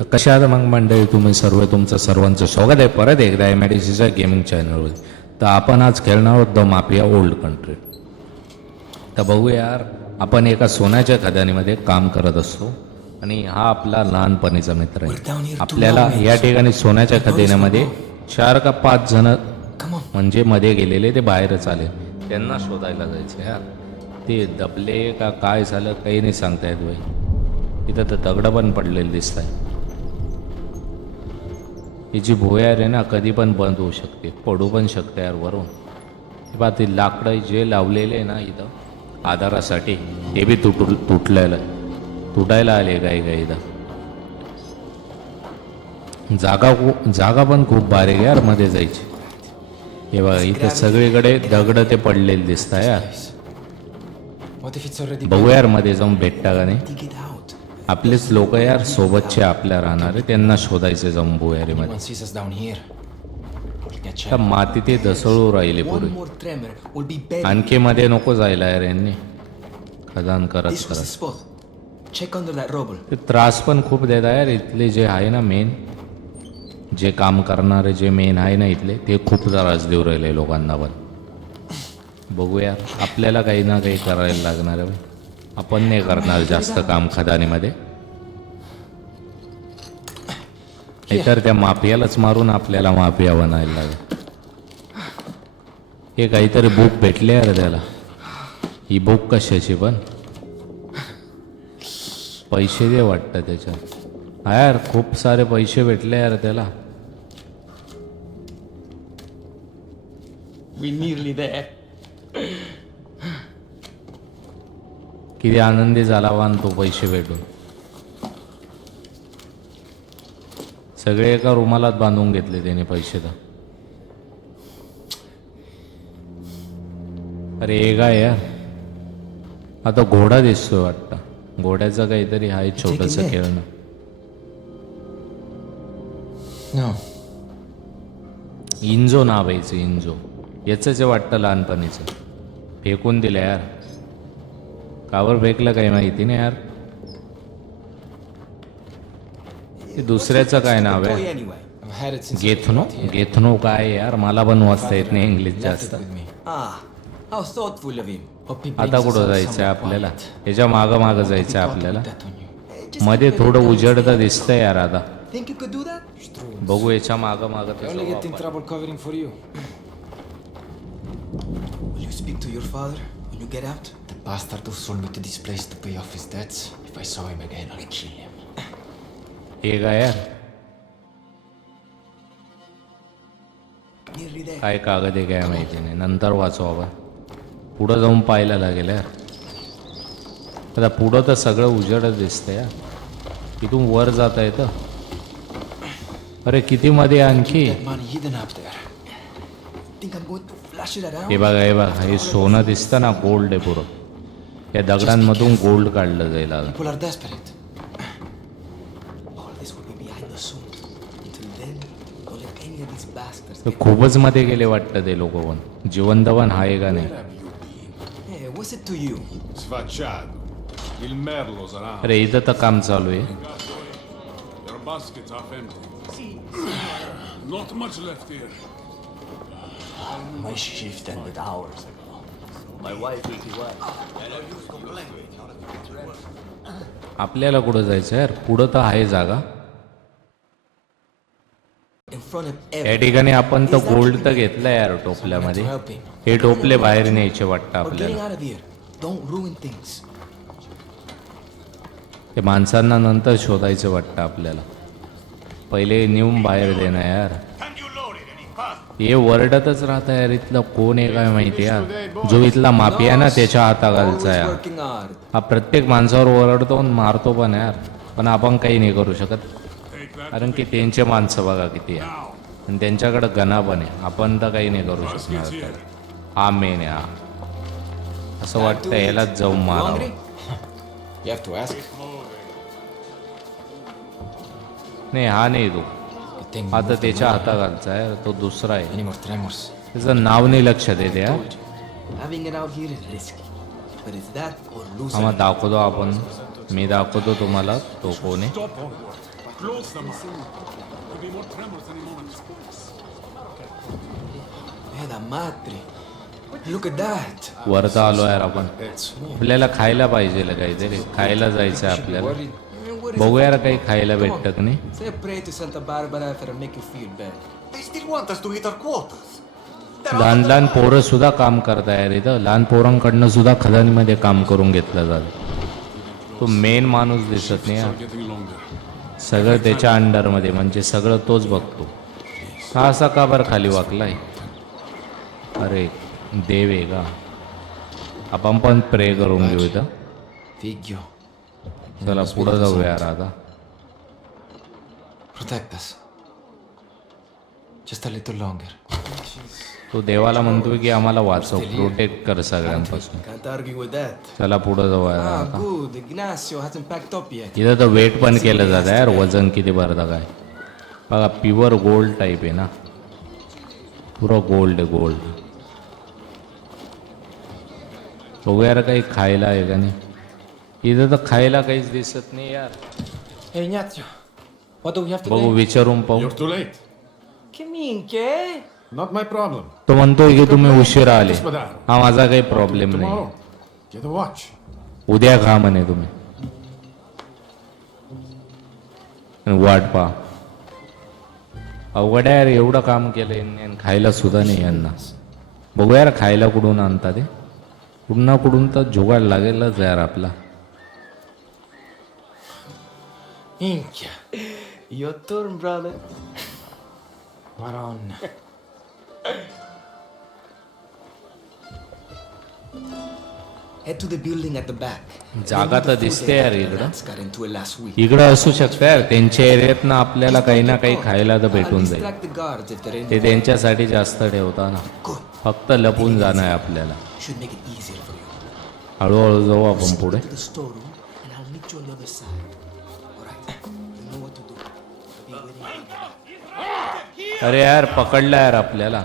तर कशा आहात मग मंडळी तुम्ही सर्व? तुमचं सर्वांचं स्वागत आहे परत एकदा MIDCच्या गेमिंग चॅनलवर. तर आपण आज खेळणार आहोत द माफिया ओल्ड कंट्री. तर बघूया यार, आपण एका सोन्याच्या खदानीमध्ये काम करत असतो आणि हा आपला लहानपणीचा मित्र आहे. आपल्याला या ठिकाणी सोन्याच्या खजिन्यामध्ये 4 का 5 जण म्हणजे मध्ये गेलेले ते बाहेरच आले, त्यांना शोधायला जायचं यार. ते दबले का काय झालं काही नाही सांगता येत बाई. इथं तर दगडं पण पडलेले दिसत आहे. ही जी भुयार आहे ना कधी पण बंद होऊ शकते, पडू पण शकते यार वरून. बा ते लाकडं जे लावलेले आहे ना इथं आधारासाठी ते बी तुटायला आले काही काही इथं. जागा पण खूप बारीक यार मध्ये जायची. हे बघा इथं सगळीकडे दगड ते पडलेले दिसत आहे यार. बघू यार मध्ये जाऊन भेटता का नाही. आपलेच लोक यार सोबतचे आपल्या राहणारे, त्यांना शोधायचे जाऊन भुयारीमध्ये. माती ते दसळू राहिले पुढे. आणखी मध्ये नको जायला यार यांनी खदान करत करत. ते त्रास पण खूप देत आहे यार इथले जे आहे ना मेन, जे काम करणारे जे मेन आहे ना इथले, ते खूप त्रास देऊ राहिले लोकांना पण. बघूया आपल्याला काही ना काही करायला लागणार आहे. आपण नाही करणार जास्त काम खदानीमध्ये, नाहीतर त्या माफियालाच मारून आपल्याला माफिया बनायला लागेल. हे काहीतरी बुक भेटले यार त्याला. ही बुक कशाची पण पैसे दे वाटतं त्याच्यात. हा यार खूप सारे पैसे भेटले यार त्याला. किती आनंदी झाला वान तो पैसे भेटून. सगळे एका रुमालात बांधून घेतले त्याने पैसे. तर अरे हे काय यार, आता घोडा दिसतोय वाटतं. घोड्याचं काहीतरी आहे छोटस खेळणं. इंजो नाव यायचं, इंजो. याच वाटतं लहानपणीचं. फेकून दिलं यार. कावर फेकलं काही माहिती नाही यार. ते दुसऱ्याचं काय नाव आहे? गेथनो. गेथनो काय यार, मला पण वाचता येत नाही इंग्लिश जास्त. आता कुठं जायचंय आपल्याला? याच्या मागं जायचंय आपल्याला. मध्ये थोडं उजेडता दिसतंय यार आता. बघू याच्या मागं The bastard who sold me to this place to pay off his debts. If I saw him again, I'll kill him. हे काय यार, काय कागद आहे काय माहिती नाही, नंतर वाचू आपण. पुढं जाऊन पाहायला लागेल यार. आता पुढं तर सगळं उजेडच दिसतंय यार. इथून वर जाता येतं. अरे किती मध्ये आणखी. हे बघा हे बघा, हे सोनं दिसतं ना, गोल्ड आहे पुरं. या दगडांमधून गोल्ड काढलं जाईल आता. खूपच मध्ये गेले वाटतं ते लोक पण. जिवंत पण आहे का नाही. अरे इथं तर काम चालू आहे. My shift ended hours ago. My wife will be well. आपल्याला कुठं जायचं यार? पुढं तर आहे जागा. या ठिकाणी आपण तर गोल्ड तर घेतलं यार टोपल्यामध्ये. हे टोपले बाहेर न्यायचे वाटतं आपल्याला. ते माणसांना नंतर शोधायचं वाटतं आपल्याला. पहिले नेऊन बाहेर देणं यार. हे वरडतच राहतं यार. इथलं कोण आहे काय माहिती यार. जो इथला माफिया ना त्याच्या हाताखालचा यार. हा प्रत्येक माणसावर वरडतो आणि मारतो पण यार. पण आपण काही नाही करू शकत, कारण की त्यांचे माणसं बघा किती आहे आणि त्यांच्याकडे गणा पण आहे. आपण तर काही नाही करू शकणार. हा मेन आहे हा. असं वाटतं यालाच जाऊन मारावं. नाही हा नाही तो. आता त्याच्या हाताखालचा आहे तो दुसरा आहे. त्याचं नाव नाही लक्षात येते यार. हा दाखवतो आपण. मी दाखवतो तुम्हाला तो कोण आहे. Close them up. Could be more tremors any moment. Man, madre. Look at that. वरता आलो यार आपण It's आपल्याला खायला पाहिजे काहीतरी खायला जायचं आहे आपल्याला worried. I mean, what is बघू it? यार काही खायला Come भेटतं का नाही on. Say a prayer to Santa Barbara if it'll make you feel better. They still want us to hit our quotas. लहान लहान पोरं सुद्धा काम करताय यार इथं लहान पोरांकडनं सुद्धा खदानीमध्ये काम करून घेतलं जातं तो मेन माणूस दिसत नाही यार. Getting longer. सगळं त्याच्या अंडरमध्ये म्हणजे सगळं तोच बघतो हा असा का बरं खाली वाकलाय अरे देव आहे का आपण पण प्रे करून घेऊ इथं Figlio. चला पुढं जाऊया यार आता Protect us. Just a little longer. तो देवाला म्हणतोय की आम्हाला वाचव प्रोटेक्ट कर सगळ्यांपासून Can't argue with that. चला पुढं जाऊया यार Ah, आता good. Ignacio hasn't packed up yet. इथं तर वेट पण केलं जातं यार वजन किती भरतं काय बघा प्युअर गोल्ड टाईप आहे ना पुरं गोल्ड गोल्ड बघू यार काही खायला आहे का नाही इथं तर खायला काहीच दिसत नाही यार Hey, Ignazio. What do we have to बघू do? विचारून पाहू You're too late. ¿Qué minche? Not my problem. तो म्हणतोय की तुम्ही उशिरा आले हा माझा काही प्रॉब्लेम नाही Tomorrow. Get a watch. उद्या खा म्हणे तुम्ही आणि वाट पहा अवघड आहे यार एवढं काम केलं यांनी आणि खायला सुद्धा नाही यांना बघू यार खायला कुठून आणता ते कुठून ना कुठून तर जुगाड लागेलच यार आपला Minchia. Your turn, brother. Maron. Head to the building at the back. जागा तर दिसते यार इकडं Rats got into it last week. इकडं असू शकतं यार त्यांच्या एरियात ना आपल्याला काही ना काही खायला तर I'll भेटून जाईल distract the guards if they're in ते there. त्यांच्यासाठी जास्त ठेवता ना Good. फक्त लपून जाणं आहे आपल्याला Should make it easier for you. हळूहळू जाऊ आपण पुढे To the storeroom, and I'll meet you on the other side. All right. You know what to do. I'll be waiting. अरे यार पकडला यार आपल्याला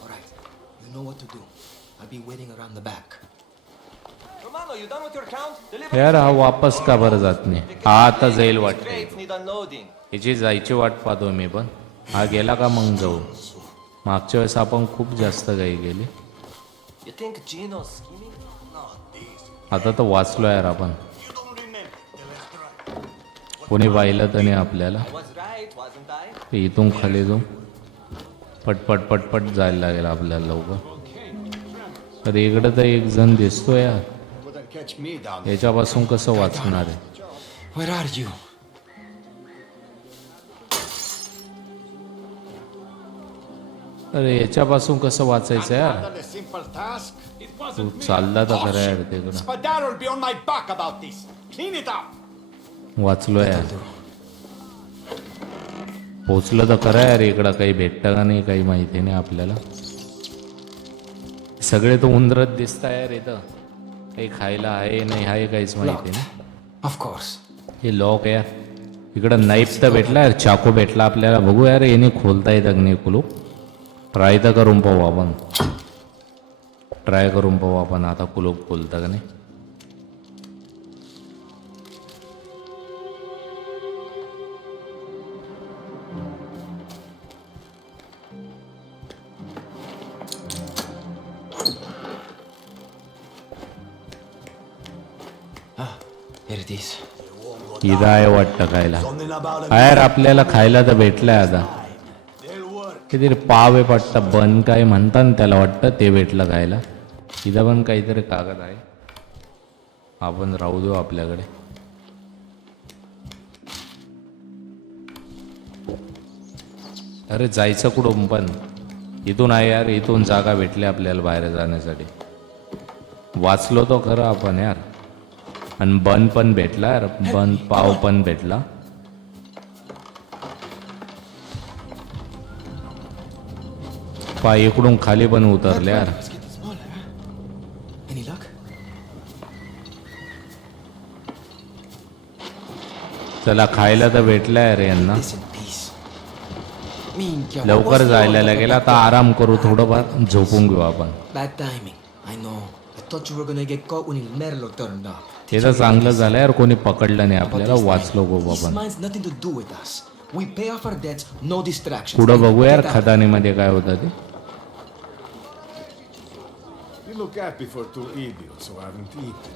All right. You know what to do. I'll be waiting around the back. Romano, you done with your count? यार हा वापस का बरं जात नाही हा आता जाईल वाटतं Crates need unloading. याची जायची वाट पाहतो मी पण हा गेला का मग जाऊ मागच्या वेळेस आपण खूप जास्त काही गेली You think Gino's scheming? आता तर वाचलो यार आपण कोणी पाहिलं तर नाही आपल्याला I was right, wasn't I? ते इथून खाली जाऊ पटपट पटपट जायला लागेल आपल्याला लवकर तर इकडं तर एक जण दिसतो यार Wouldn't catch me down. याच्यापासून कसं वाचणार आहे Where are you? अरे याच्यापासून कसं वाचायचं यार Rather a simple task. तू चालला तर खरं यार तिकडं Spadaro will be on my back about this. Clean it up. वाचलो यार पोचलं तर खरं यार इकडं काही भेटतं का नाही काही माहिती नाही आपल्याला सगळे तर उंदरत दिसता यार इथं काही खायला आहे नाही आहे काहीच माहिती नाही Of course. हे लॉक यार इकडं नाईफ तर भेटला यार चाकू भेटला आपल्याला बघू यार याने खोलता येतं का नाही कुलूप ट्राय तर करून पाहू आपण ट्राय करून पाहू आपण आता कुलूप खोलतं का नाही Here it is. इथं आहे वाटतं खायला हा यार आपल्याला खायला तर भेटलंय आता किती पाव आहे वाटतं बन काय म्हणतात ना त्याला वाटतं ते भेटलं खायला इथं पण काहीतरी कागद आहे आपण राहू देऊ आपल्याकडे अरे जायचं कुठून पण इथून आहे यार इथून जागा भेटली आपल्याला बाहेर जाण्यासाठी वाचलो तो खरं आपण यार आणि बन पण भेटला यार बन पाव पण भेटला पाय इकडून खाली पण उतरले यार It's getting smaller, huh? Any luck? चला खायला तर भेटला यार यांना This in peace. Minchia, what लवकर was the जायला order लागेल. for आता that? आराम करू थोडंफार, झोपून घेऊ आपण. Bad timing. I know. I thought you were gonna get caught when Il Merlo turned up. हे तर चांगलं झालं यार, कोणी पकडलं नाही आपल्याला, वाचलो गो This आपण. mine's nothing to do with us. We pay off our debts, no distractions. पुढं बघू यार Get out. खदानीमध्ये काय होतं ते. You look happy for two idiots who haven't eaten.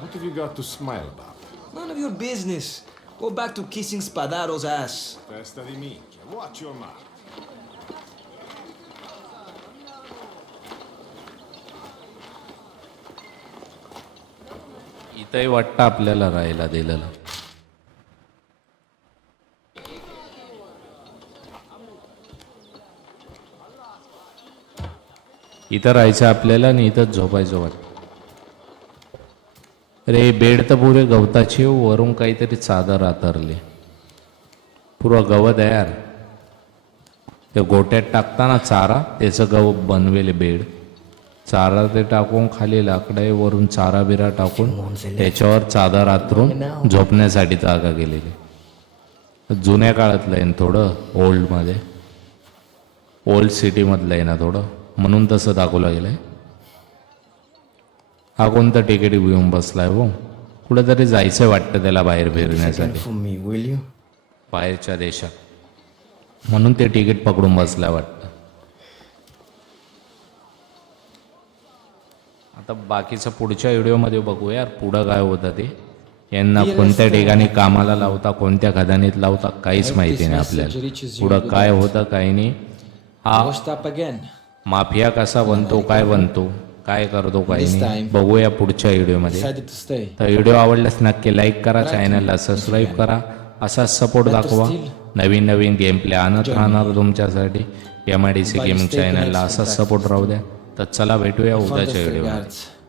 What have you got to smile about? None of your business. Go back to kissing Spadaro's ass. Testa di minchia. Watch your mouth. इथंही वाटतं आपल्याला राहायला दिलेलं. इथं राहायचं आपल्याला आणि इथंच झोपायचं वाटतं. अरे बेड तर पुरे गवताची, वरून काहीतरी चादर आतरली. पुरं गवत आहे यार. ते गोट्यात टाकताना चारा, त्याचं गव बनवेले बेड. चारा ते टाकून खाली लाकडे, वरून चारा बिरा टाकून त्याच्यावर चादर आतरून झोपण्यासाठी जागा केलेली. जुन्या काळातलं आहे ना थोडं, ओल्डमध्ये, ओल्ड सिटीमधलं आहे ना थोडं, म्हणून तसं दाखवलं गेलंय. हा कोणतं तिकीट घेऊन बसलाय हो? कुठेतरी जायचं वाटतं त्याला बाहेर फिरण्यासाठी, For me, will you? बाहेरच्या देशात, म्हणून ते तिकीट पकडून बसलाय वाटतं. आता बाकीचं पुढच्या व्हिडिओमध्ये बघू यार, पुढं काय होतं ते. यांना कोणत्या ठिकाणी कामाला लावता, कोणत्या खदानीत लावता, काहीच माहिती नाही आपल्याला. पुढं काय होतं काही नाही. हा Washed up again. माफिया कसा बनतो, काय बनतो, काय करतो काही नाही, बघूया पुढच्या व्हिडिओमध्ये. Decided to stay. तर व्हिडिओ आवडल्यास नक्की लाईक करा, चॅनलला सबस्क्राईब करा, असाच सपोर्ट दाखवा. नवीन नवीन गेम प्ले आणत राहणार तुमच्यासाठी. MIDC गेमिंग चॅनलला असाच सपोर्ट राहू द्या. तर चला भेटूया उद्याच्या व्हिडिओ. Guards.